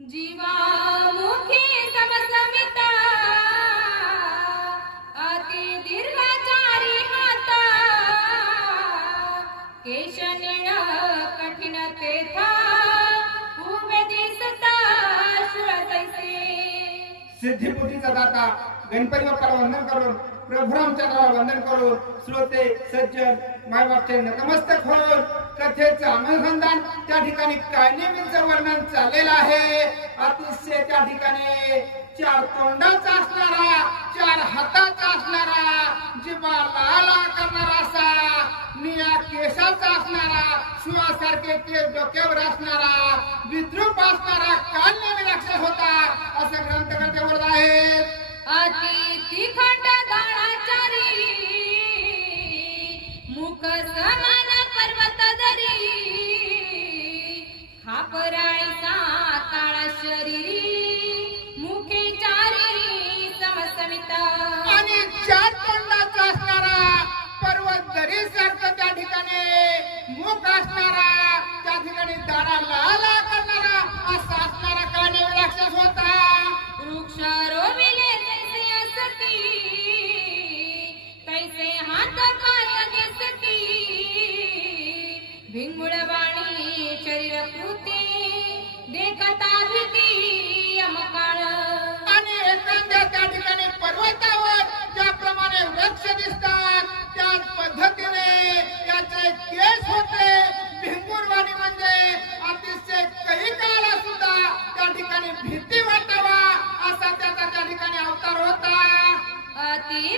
जीवामुखी समसमिता अति दीर्घचारी हाता केश निळ कठीण तेथा उभे दिसता श्रुतैसे। सिद्धिपुटीचा दाता गणपती बाप्पाला वंदन करून प्रभू रामचंद्राला वंदन करून श्रोते सज्जन मायबापचे नतमस्तक होऊन कथेचं अनुसंधान त्या ठिकाणी कायनेमीचं वर्णन चाललेलं आहे. अतिशय त्या ठिकाणी चार तोंडाचा असणारा चार हाताचा असणारा जिबा लाला करणारा असा निया केसाचा असणारा शिवासारखे केस डोक्यावर असणारा विद्रूप असणारा कालनेमी राक्षस होता असं ग्रंथकर्ते बोलत आहेत. अति तिखट दाणाचारी मुख समा भीती वाटावा असा त्याचा त्या ठिकाणी अवतार होता. अति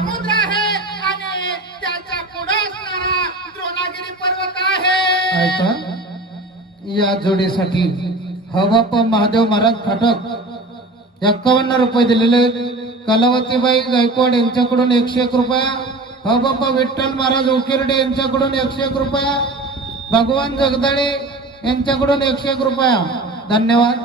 समुद्र आहे आणि त्याच्या पुढे असणारा द्रोणागिरी पर्वत आहे. या जोडीसाठी हवाप महादेव महाराज फाटक एक्कावन्न रुपये दिलेले कलावतीबाई गायकवाड यांच्याकडून एकशे एक रुपया हवाप विठ्ठल महाराज उकिरडे यांच्याकडून एकशे एक रुपया भगवान जगदाळे यांच्याकडून एकशे एक रुपया. धन्यवाद.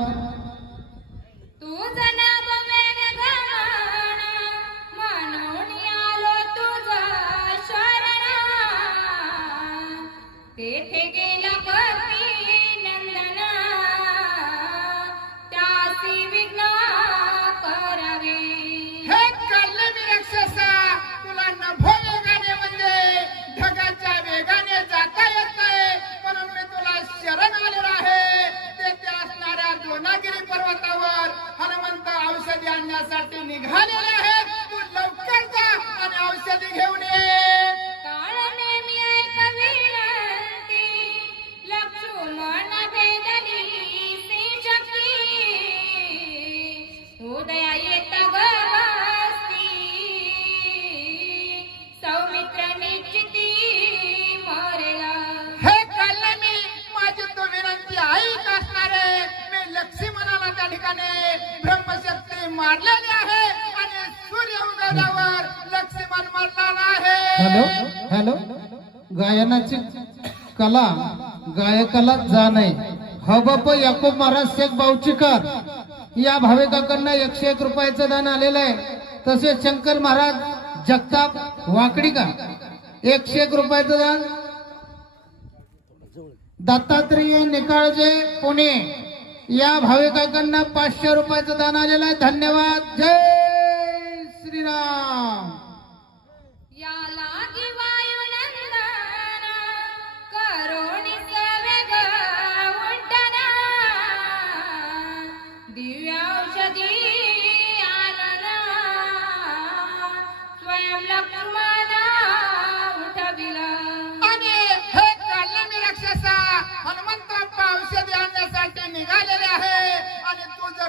औषधी निघालेले मारलेली आहे आणि सूर्य उगवल्यावर लक्ष्मण मरणार हॅलो आहे. हॅलो गायनाची कला गायकाला जाणे हबप याकूब महाराज शेख बावचीकर या भाविकाकडनं एकशे एक रुपयाचं दान आलेलं आहे. तसेच शंकर महाराज जगताप वाकडीकर एकशे एक रुपयाचं दान. दत्तात्रेय निकाळजे पुणे. या भाविकांना पाचशे रुपयाचं दान आलेलं आहे. धन्यवाद. जय श्रीराम.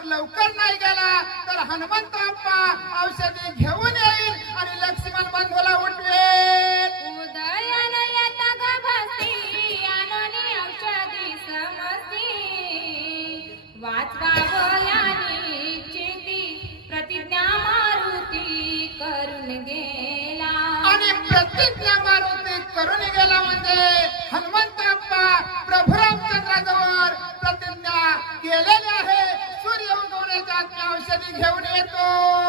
लवकर नाही गेला तर हनुमंत बाप्पा औषधी घेऊन येईल आणि लक्ष्मण बंधूला उठवेल प्रतिज्ञा मारुती करून गेला. आणि प्रतिज्ञा मारुती करून गेला म्हणजे हनुमंत घेऊन येतो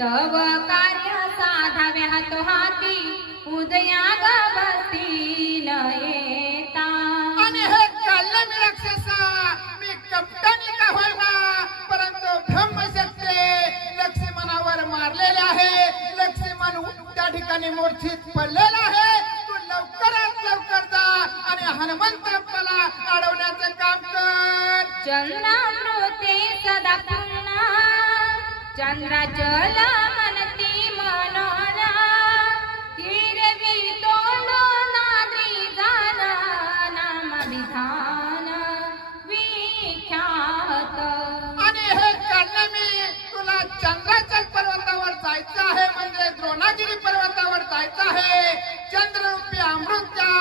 तव कार्य साधावे हातो हाती उदया गवती न येता आणि हे कल्याणी राक्षसा मी कप्तानी का होईना? परंतु ब्रह्मशक्ती लक्ष्मणावर मारलेले आहे. लक्ष्मण त्या ठिकाणी मूर्छित पडलेला आहे. तू लवकरात लवकर जा आणि हनुमंत बाप्पाला अडवण्याचं काम कर. चंद्रामृते सदा पुन्हा चंद्राचल मनती मनोना हिरवी तोंडो नाद्री जाण नाम विधान विख्यात. आणि हे तुला चंद्राचल पर्वतावर जायचं आहे म्हणजे द्रोणागिरी पर्वतावर जायचं आहे. चंद्ररूपी अमृतच्या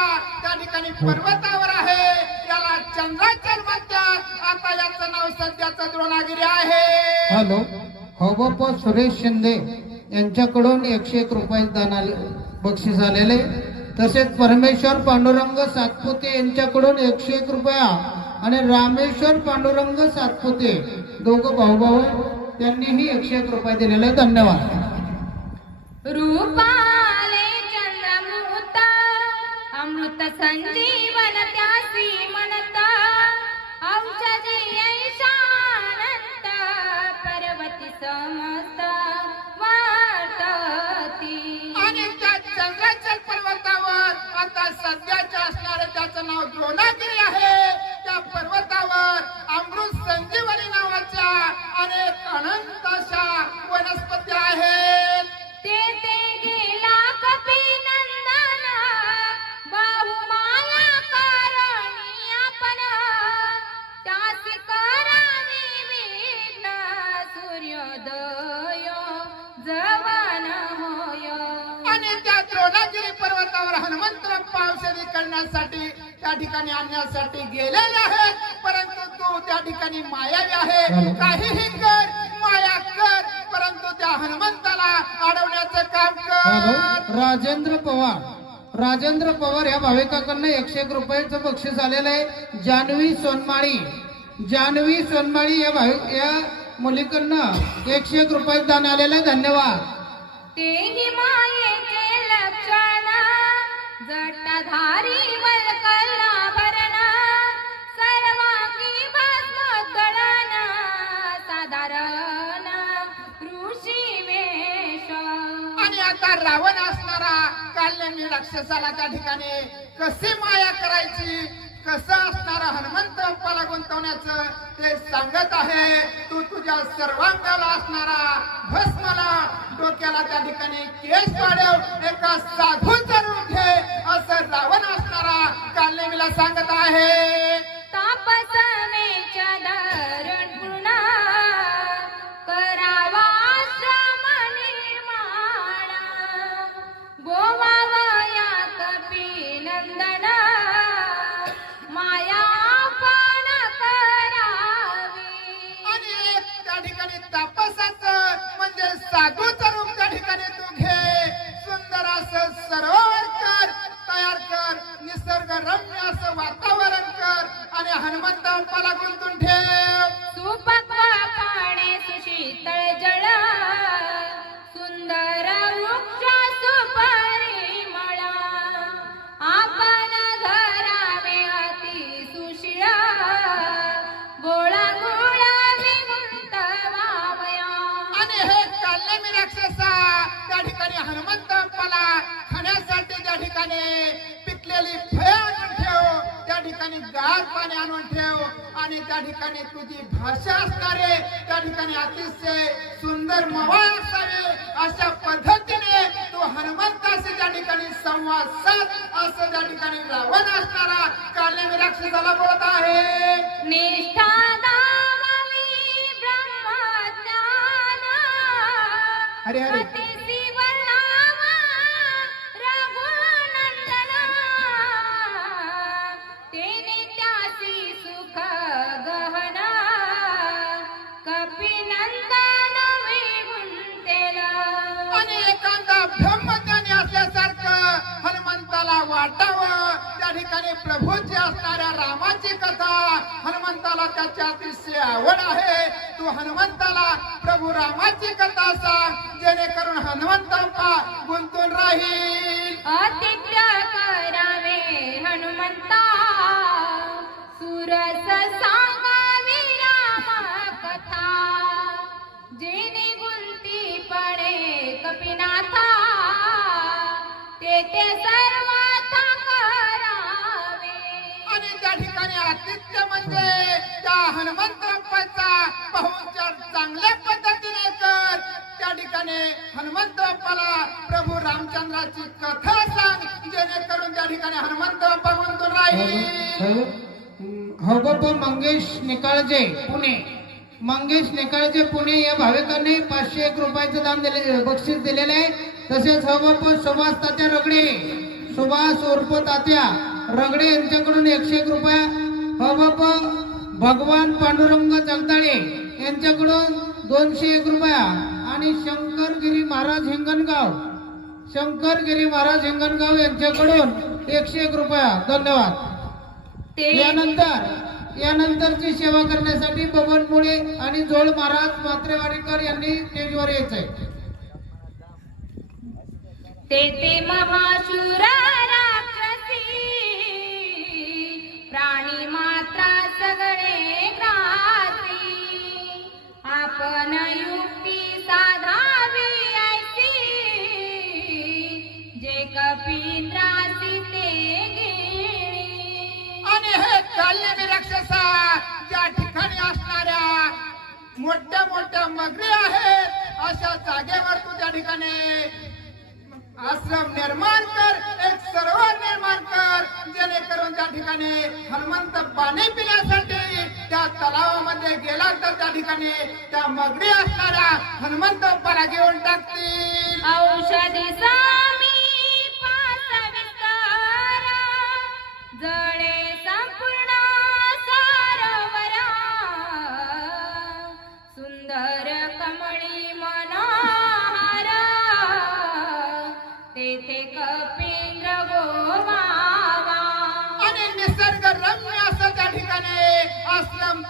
त्या ठिकाणी पर्वतावर आहे. याला चंद्राचल म्हणतात आता याचं नाव सध्याचं द्रोणागिरी आहे. हॅलो. हवप सुरेश शिंदे यांच्याकडून एकशे एक रुपये दान आले बक्षीस आलेले. तसेच परमेश्वर पांडुरंग सातपुते यांच्याकडून एकशे एक रुपया आणि रामेश्वर पांडुरंग सातपुते दोघं भाऊ भाऊ त्यांनीही एकशे एक रुपये दिलेले. धन्यवाद. रूपाले चंद्रमुता अमृत संजी सध्याच्या असणारं त्याचं नाव द्रोणागिरी आहे. करण्यासाठी त्या ठिकाणी आणण्यासाठी गेलेले आहेत. परंतु तू त्या ठिकाणी मायावी आहे. काहीही कर माया कर. परंतु त्या हनुमंताला अडवण्याचं काम कर. राजेंद्र पवार. राजेंद्र पवार या भाविकाकडनं एकशे एक रुपयाचं बक्षीस आलेलं आहे. जान्हवी सोनमाळी. जान्हवी सोनमाळी या भाविक या मुलीकडनं एकशे एक रुपये दान आलेलं आहे. धन्यवाद. जटाधारी वल्कला भरण सर्वांगी भस्म गळण साधारण ऋषी वेश. आणि आता रावण असणारा काल्यानी राक्षसाला त्या ठिकाणी कशी माया करायची कसं असणारा हनुमंत बाप्पाला गुंतवण्याचं ते सांगत आहे. तू तुझ्या सर्वांगाला असणारा भस्माला डोक्याला त्या ठिकाणी केस वाढव एका साधूचा रूप घे. असं रावण असणारा कालनेमीला सांगत आहे. हनुमंत मला गुंतून ठेव गार पाणी आणून ठेव. आणि त्या ठिकाणी तुझी भाषा असणारे त्या ठिकाणी अतिशय सुंदर मवाळ असावे. अशा पद्धतीने तू हनुमंताशी त्या ठिकाणी संवाद साध. असं त्या ठिकाणी रावण असणारा कालनेमी राक्षसाला बोलत आहे. निष्ठा हरे हरे. आवड आहे. तू हनुमंताला प्रभू रामाची कथा सांग. जेणेकरून ठिकाणी हनुमंत बाप्पाला प्रभू रामचंद्राची कथा सांग जेणेकरून त्या ठिकाणी हनुमंत बाप्पा म्हणतो नाही हबप मंगेश निकाळजे पुणे. मंगेश निकाळजे पुणे या भाविकांनी पाचशे एक रुपयाचं दान दिले बक्षीस दिलेले आहे. तसेच हो हबप सुभाष तात्या रगडे. सुभाष उर्फ तात्या रगडे यांच्याकडून एकशे एक रुपया. हो हबप भगवान पांडुरंग जगदाळे यांच्याकडून दोनशे एक रुपया. आणि शंकरगिरी महाराज हिंगणगाव. शंकरगिरी महाराज हिंगणगाव यांच्याकडून एकशे एक रुपया. धन्यवाद. यानंतर यानंतरची सेवा करण्यासाठी बबन मुळे आणि जोळ महाराज मात्रेवाडीकर यांनी स्टेजवर यायचंय. ते ते महाशूर राक्षसी प्राणी मात्रा मगरी आहेत अशा जागेवर तू त्या ठिकाणी आश्रम निर्माण कर एक सरोवर निर्माण कर जेणेकरून त्या ठिकाणी हनुमंत पाणी पिण्यासाठी त्या तलावामध्ये गेला तर त्या ठिकाणी त्या मगरी असणाऱ्या हनुमंत परा घेऊन टाकतील. औषधी सामी जळे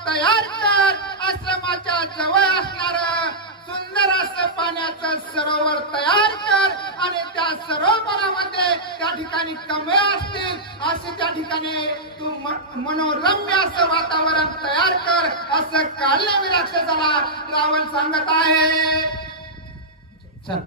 तयार कर. आश्रमाच्या जवळ असणार सुंदर असं पाण्याचं सरोवर तयार कर. आणि त्या सरोवरामध्ये त्या ठिकाणी कमळे असतील. असे त्या ठिकाणी तू मनोरम्य असं वातावरण तयार कर. असं काढले मी राक्षसाला रावण सांगत आहे. चल.